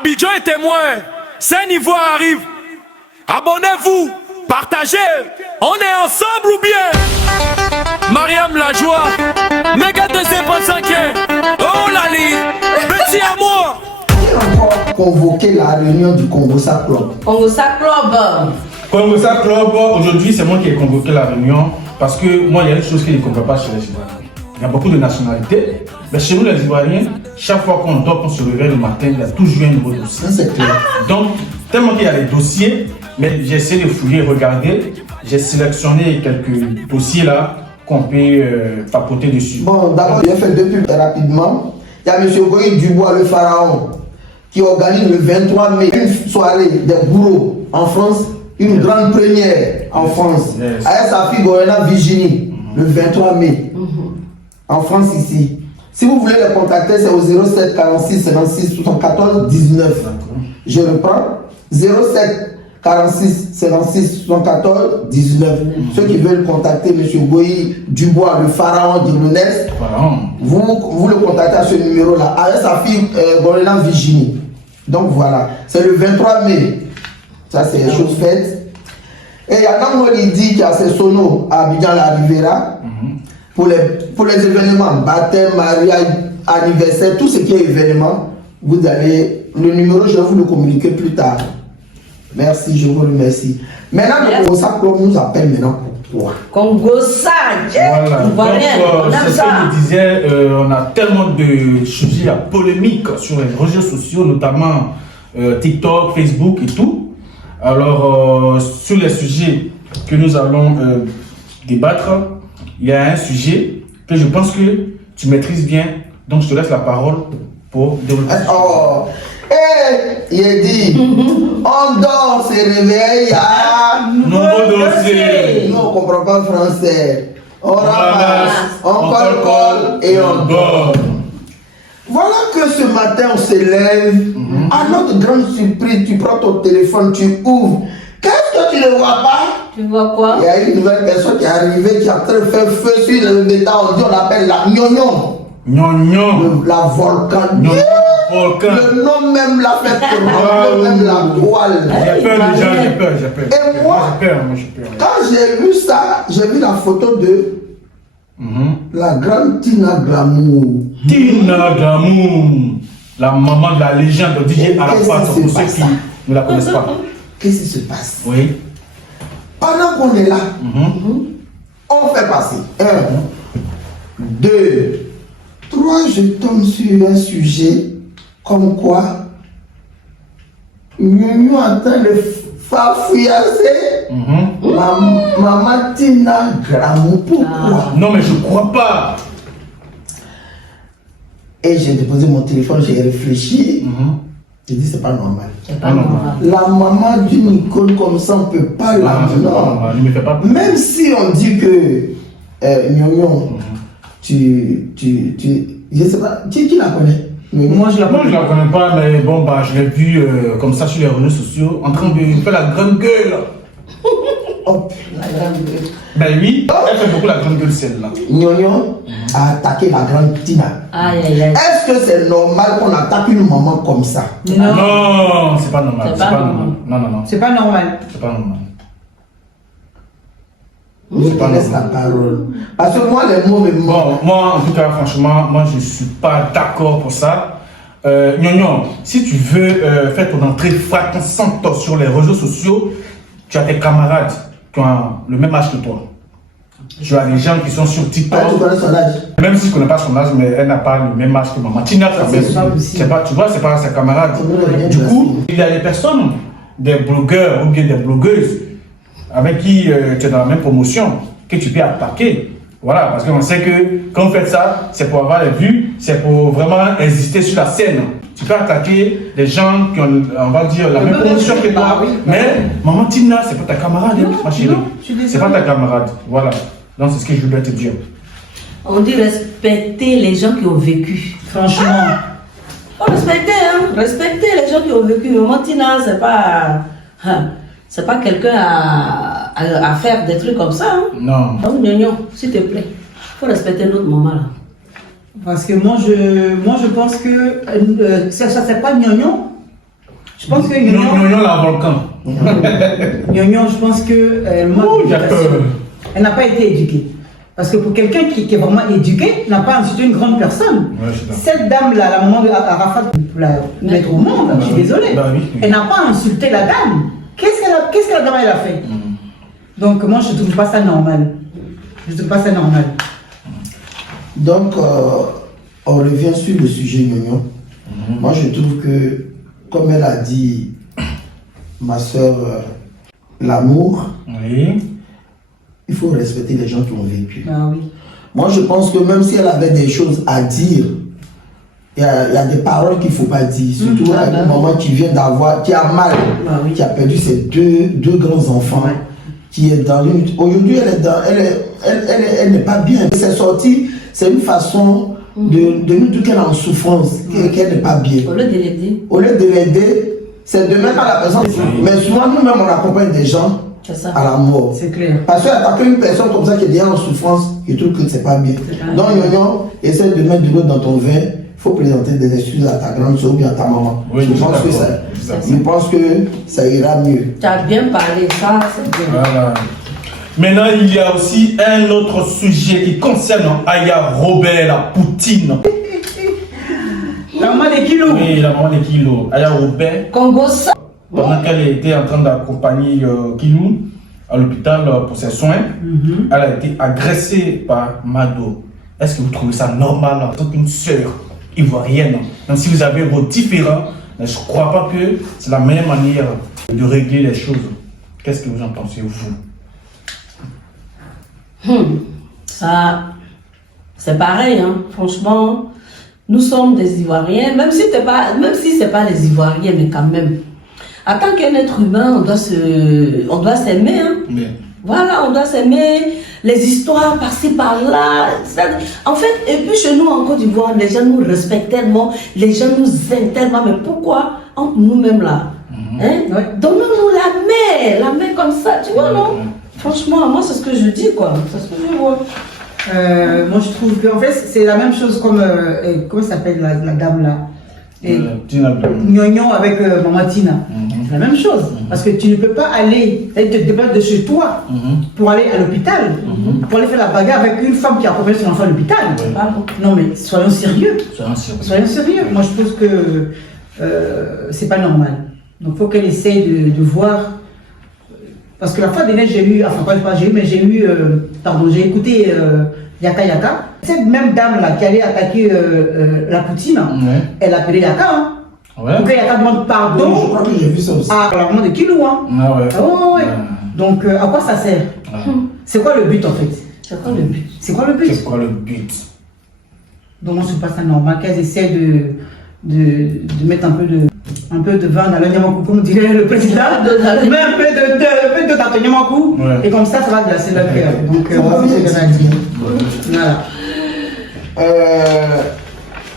Abidjan est témoin. Saint-Ivoire arrive. Abonnez-vous. Partagez. On est ensemble ou bien? Mariam la joie. Méga 225. Oh Lali. Petit amour. Convoquer la réunion du Congossa Club. Congossa Club. Congossa Club, aujourd'hui c'est moi qui ai convoqué la réunion parce que moi il y a une chose que je ne comprends pas chez les Ivoiriens. Il y a beaucoup de nationalités, mais chez nous les Ivoiriens, chaque fois qu'on dort, qu'on se réveille le matin, il y a toujours un nouveau dossier. C'est clair. Donc, tellement qu'il y a des dossiers, mais j'ai essayé de fouiller, regarder, j'ai sélectionné quelques dossiers là qu'on peut papoter dessus. Bon, d'abord, j'ai fait deux pubs rapidement. Il y a M. Goï Dubois, le pharaon, qui organise le 23 mai une soirée des bourreaux en France, une grande première en France, avec sa fille Goëna Virginie, le 23 mai, en France ici. Si vous voulez les contacter, c'est au 07 46 56 74 19. Je reprends, 07 46 56 74 19. Ceux qui veulent contacter M. Goï Dubois, le pharaon de l'UNES, vous le contactez à ce numéro-là, avec sa fille Goëna Virginie. Donc voilà, c'est le 23 mai. Ça, c'est les choses faites. Et il y a Namolidi qui a ses sonos à Abidjan la Rivera pour les événements, baptême, mariage, anniversaire, tout ce qui est événement. Vous allez, le numéro, je vais vous le communiquer plus tard. Merci, je vous remercie. Maintenant, le Congossa Club nous appelle maintenant pourquoi? Congossa, voilà. C'est ce que je disais, on a tellement de sujets polémiques sur les réseaux sociaux, notamment TikTok, Facebook et tout. Alors, sur les sujets que nous allons débattre, il y a un sujet que je pense que tu maîtrises bien, donc je te laisse la parole pour développer. Oh, il est dit, on dort, se réveille, nouveau dossier. Nous, on ne comprend pas le français. On ramasse, on colle et on dort. Voilà que ce matin, on se lève. À notre grande surprise, tu prends ton téléphone, tu ouvres. Qu'est-ce que tu ne vois pas? Tu vois quoi? Il y a une nouvelle personne qui est arrivée, qui est en train de faire feu sur le métal. On l'appelle la Gnognon. Gnognon. La volcan. Volcan. Le nom même l'a fait trembler, même la toile. J'ai peur déjà, j'ai peur. Et moi, quand j'ai vu ça, j'ai vu la photo de la grande Tina Glamour. Tina Glamour, la maman de la légende de DJ Arafat, pour ceux qui ne la connaissent pas. Qu'est-ce qui se passe? Oui. Pendant qu'on est là, on fait passer 1, 2, 3, je tombe sur un sujet comme quoi nous en train de farfouillasser maman Tina Glamour. Pourquoi? Non mais je crois pas. Et j'ai déposé mon téléphone, j'ai réfléchi. J'ai dit c'est pas normal. C'est pas normal. La maman d'une icône comme ça, on ne peut pas la non. Même si on dit que Gnognon, je sais pas, qui la connaît? Moi je la connais pas, mais bon bah je l'ai vu comme ça sur les réseaux sociaux en train de faire la grande gueule. Oh, la grande gueule. Ben oui, elle fait beaucoup la grande gueule celle-là. Gnognon a attaqué la grande Tina. Est-ce que c'est normal qu'on attaque une maman comme ça? Non, c'est pas normal. Non. C'est pas normal. C'est pas normal. Je te laisse la parole. Parce que moi, les mots me Bon, moi, en tout cas, franchement, moi, je ne suis pas d'accord pour ça. Gnognon, si tu veux faire ton entrée fracassante sur les réseaux sociaux, tu as tes camarades qui ont le même âge que toi. Tu as des gens qui sont sur TikTok. Tu connais son âge? Même si je ne connais pas son âge, mais elle n'a pas le même âge que maman. Tina, tu vois, c'est pas ses camarades. Du coup, il y a des personnes, des blogueurs ou bien des blogueuses, avec qui tu es dans la même promotion, que tu peux attaquer. Voilà, parce qu'on sait que quand vous faites ça, c'est pour avoir les vues, c'est pour vraiment exister sur la scène. Tu peux attaquer des gens qui ont, on va dire, la même promotion que toi. Mais maman Tina, c'est pas ta camarade, ma chérie. C'est pas ta camarade. Voilà. Donc c'est ce que je voulais te dire. On dit respecter les gens qui ont vécu. Franchement. Faut respecter, hein. Respecter les gens qui ont vécu. Maman Tina, c'est pas quelqu'un à faire des trucs comme ça. Hein. Non. Donc, Gnognon, s'il te plaît, faut respecter notre maman là. Parce que moi je pense que ça c'est pas Gnognon. Je pense que Nyonyon la volcan. Nyonyon, je pense qu'elle elle n'a pas été éduquée. Parce que pour quelqu'un qui est vraiment éduqué, n'a pas insulté une grande personne. Ouais, cette dame-là, la maman de Arafat, pour la mettre au monde, je suis désolée, elle n'a pas insulté la dame. Qu'est-ce que la dame elle a fait? Donc moi, je ne trouve pas ça normal. Je ne trouve pas ça normal. Donc, on revient sur le sujet Nyonyon. Moi, je trouve que, comme elle a dit, ma soeur, l'amour, oui. Il faut respecter les gens qui ont vécu. Ah, oui. Moi, je pense que même si elle avait des choses à dire, il y a des paroles qu'il ne faut pas dire. Surtout à un moment qui vient d'avoir, qui a mal, qui a perdu ses deux grands enfants, qui est dans une... Aujourd'hui, elle n'est pas bien. C'est sorti, c'est une façon de nous dire qu'elle est en souffrance, qu'elle n'est pas bien. Au lieu de l'aider. Au lieu de l'aider, c'est de mettre à la personne. Mais souvent, nous-mêmes, on accompagne des gens à la mort. C'est clair. Parce qu'attaquer une personne comme ça qui est déjà en souffrance, je trouve que c'est pas bien. Donc, Nyonyon, essaie de mettre de l'eau dans ton vin. Il faut présenter des excuses à ta grande soeur ou bien à ta maman. Oui, je pense que ça ira mieux. Tu as bien parlé, ça, c'est bien. Voilà. Maintenant, il y a aussi un autre sujet qui concerne Aya Robert, la Poutine. La maman des kilos. Oui, la maman des kilos. Aya Robert. Congo, ça. Pendant qu'elle était en train d'accompagner Kilou à l'hôpital pour ses soins, elle a été agressée par Mado. Est-ce que vous trouvez ça normal en tant qu'une sœur ivoirienne? Même si vous avez vos différends, mais je ne crois pas que c'est la meilleure manière de régler les choses. Qu'est-ce que vous en pensez, vous? Ça, c'est pareil, hein. Franchement, nous sommes des Ivoiriens, même si c'est pas les Ivoiriens, mais quand même. En tant qu'un être humain, on doit s'aimer, hein. Voilà, on doit s'aimer. Les histoires par-ci par-là. En fait, et puis chez nous en Côte d'Ivoire, les gens nous respectent tellement, les gens nous aiment tellement, mais pourquoi entre nous-mêmes là, hein? Donnons-nous la main comme ça, tu vois, non? Franchement, moi c'est ce que je dis, quoi. C'est ce que je vois. Moi je trouve qu'en fait c'est la même chose comme comment s'appelle la dame là, Nyonyon avec maman Tina. C'est la même chose parce que tu ne peux pas aller te déplacer de chez toi pour aller à l'hôpital, pour aller faire la bagarre avec une femme qui a accompagné son enfant à l'hôpital. Non mais soyons sérieux. Soyons sérieux. Moi je pense que c'est pas normal. Donc il faut qu'elle essaye de voir. Parce que la fois dernière, j'ai eu, enfin pas j'ai eu, mais j'ai eu, j'ai écouté Yaka Yaka. Cette même dame-là qui allait attaquer la Poutine, elle a appelé Yaka. Hein. Donc Yaka demande pardon je crois que j'ai vu ça aussi. à la maman de Kilou. Hein. Donc à quoi ça sert? C'est quoi le but en fait? C'est quoi le but? C'est quoi le but? C'est quoi le but? Donc moi je trouve pas ça normal qu'elles essaient de mettre un peu de vin dans l'Anyamakou, comme dirait le président, mais un peu de d'Anyamakou, et comme ça va glacer le cœur. Donc, voilà.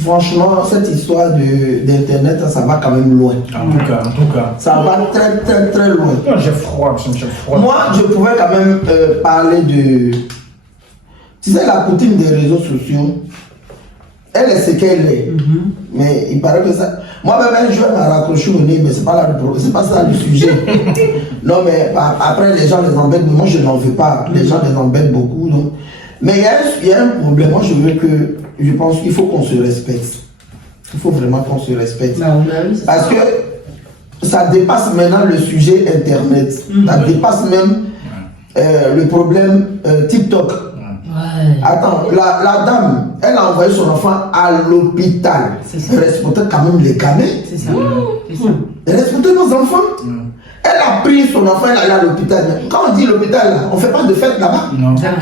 Franchement, cette histoire d'internet, ça va quand même loin. En tout cas. Ça va très très très loin. Non, j'ai froid. Moi, je pouvais quand même parler de... Tu sais, la Poutine des réseaux sociaux, elle est ce qu'elle est. Mais il paraît que ça... Moi-même, je vais me raccrocher au nez, mais c'est pas ça le sujet. Non, mais après, les gens les embêtent. Moi, je n'en veux pas. Les gens les embêtent beaucoup. Donc. Mais il y a un problème. Moi, je pense qu'il faut qu'on se respecte. Il faut vraiment qu'on se respecte. Parce que ça dépasse maintenant le sujet Internet. Ça dépasse même le problème TikTok. Attends, la dame, elle a envoyé son enfant à l'hôpital. Elle respectait quand même les gamins. C'est ça. Elle respectait nos enfants. Elle a pris son enfant, elle est allée à l'hôpital. Quand on dit l'hôpital, on ne fait pas de fête là-bas.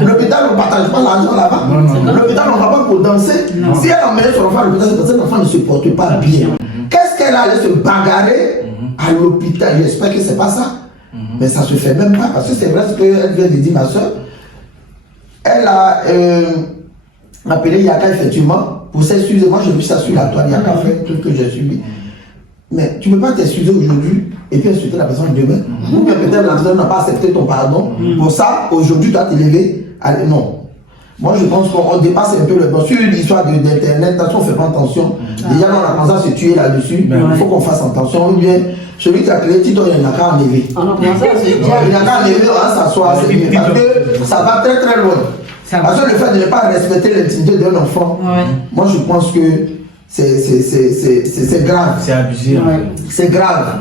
L'hôpital, on ne partage pas l'argent là-bas. L'hôpital, on ne va pas pour danser. Si elle a emmené son enfant à l'hôpital, c'est parce que l'enfant ne se porte pas bien. Qu'est-ce qu'elle allait se bagarrer à l'hôpital? J'espère que ce n'est pas ça. Mais ça ne se fait même pas. Parce que c'est vrai ce qu'elle vient de dire, ma soeur. Elle a appelé Yaka effectivement pour s'excuser. Moi, j'ai vu ça sur la toile. Yaka fait tout ce que j'ai subi. Mais tu ne peux pas t'excuser aujourd'hui et puis insulter la personne demain. Ou bien peut-être la personne n'a pas accepté ton pardon. Pour ça, aujourd'hui, tu dois te lever. Allez, non. Moi, je pense qu'on dépasse un peu le temps. Sur l'histoire d'Internet, on ne fait pas attention. Déjà, on a commencé à se tuer là-dessus. Il faut qu'on fasse attention. Ou bien, celui qui a créé Tito, il n'a qu'à enlever. On a commencé à se dire. Il n'a qu'à enlever, on va s'asseoir. C'est mieux. Parce que ça va très très loin. Parce que le fait de ne pas respecter l'intimité d'un enfant, moi, je pense que c'est grave. C'est abusé. C'est grave.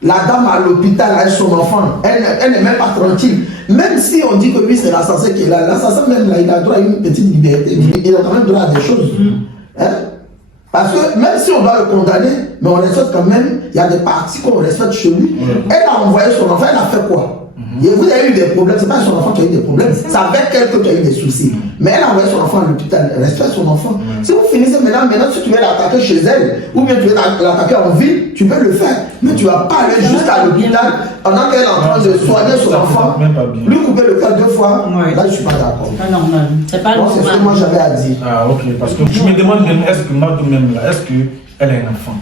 La dame à l'hôpital avec son enfant, elle n'est même pas tranquille. Même si on dit que lui c'est l'assassin qui est là, l'assassin même là, il a droit à une petite liberté. Il a quand même droit à des choses. Hein? Parce que même si on doit le condamner, mais on respecte quand même, il y a des parties qu'on respecte chez lui. Elle a envoyé son enfant, elle a fait quoi? Et vous avez eu des problèmes, c'est pas son enfant qui a eu des problèmes, c'est avec elle qui a eu des soucis. Mais elle a envoyé son enfant à l'hôpital, elle respecte son enfant. Si vous finissez maintenant, si tu veux l'attaquer chez elle, ou bien tu veux l'attaquer en ville, tu peux le faire. Mais tu ne vas pas aller jusqu'à l'hôpital pendant qu'elle est en train de soigner son enfant, lui couper le cœur 2 fois. Là, je ne suis pas d'accord. C'est pas c'est ce que moi j'avais à dire. Ah, ok, parce que je me demande même, est-ce que Mado même là, est-ce qu'elle est un enfant?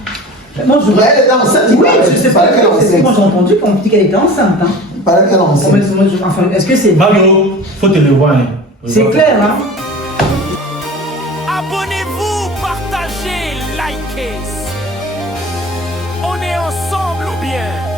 Non, Mais elle est enceinte. Oui, je sais pas. Moi j'ai entendu qu'on dit qu'elle était enceinte. Il paraît qu'elle est enceinte. Est-ce que c'est. Mado, faut te le voir. Hein. C'est clair, hein? Abonnez-vous, partagez, likez. On est ensemble ou bien?